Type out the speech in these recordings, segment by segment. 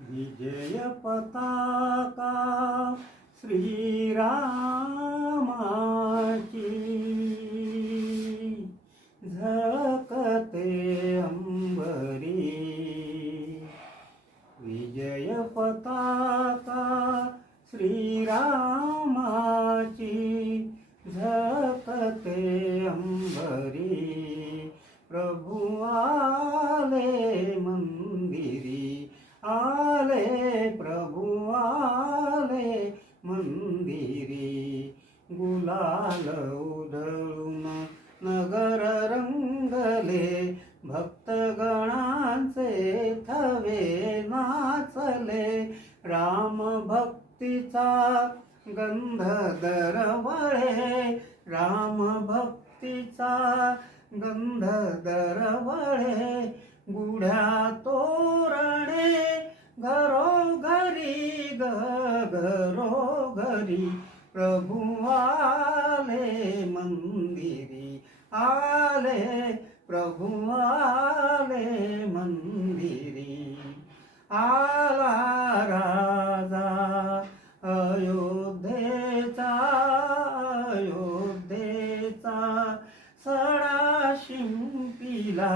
विजय पताका श्रीरामाची झळकते अंबरी. विजय पताका श्रीरामाची झळकते अंबरी. प्रभु आले मंदिरी, आले प्रभु आले मंदिरी. गुलाल उधळून नगर रंगले, भक्तगणांचे थवे नाचले. राम भक्तीचा गंध दरवळे, राम भक्तीचा गंध दरवळे. गुढ्या तोरणे घरोघरी घरोघरी. प्रभु आले मंदिरी, आले प्रभु आले मंदिरी. आला राजा अयोध्येचा, अयोध्येचा सडा शिंपिला.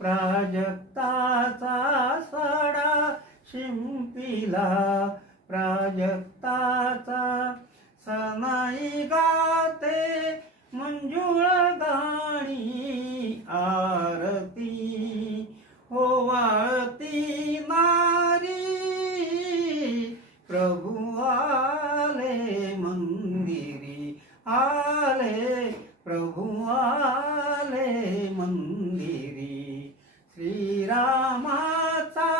प्राजक्ताचा सडा शिंपिला, प्राजक्ताचा. सनाई गाते मंजुळ गाणी, आरती ओवाळती नारी. प्रभु आले मंदिरी, आले प्रभु आले मंदिरी. श्रीरामाचा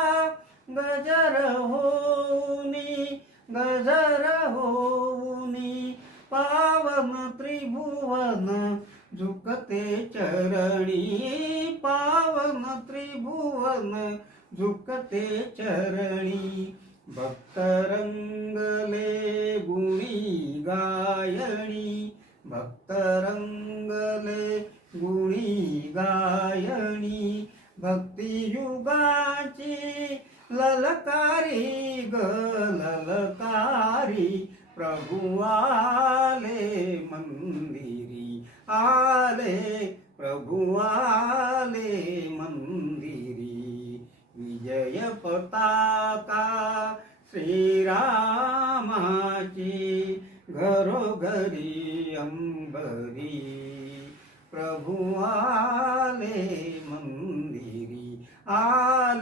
गजर होऊनी, गजर होऊनी. पावन त्रिभुवन झुकते चरणी, पावन त्रिभुवन झुकते चरणी. भक्त रंगले गुणी गायणी, भक्त रंगले गुणी गायणी. भक्तियुगाची ललकारी ग ललकारी. प्रभु आले मंदिरी, आले प्रभु आले मंदिरी. विजय पताका श्रीरामाची घरोघरी अंबरी. प्रभु आले मंदिरी, आले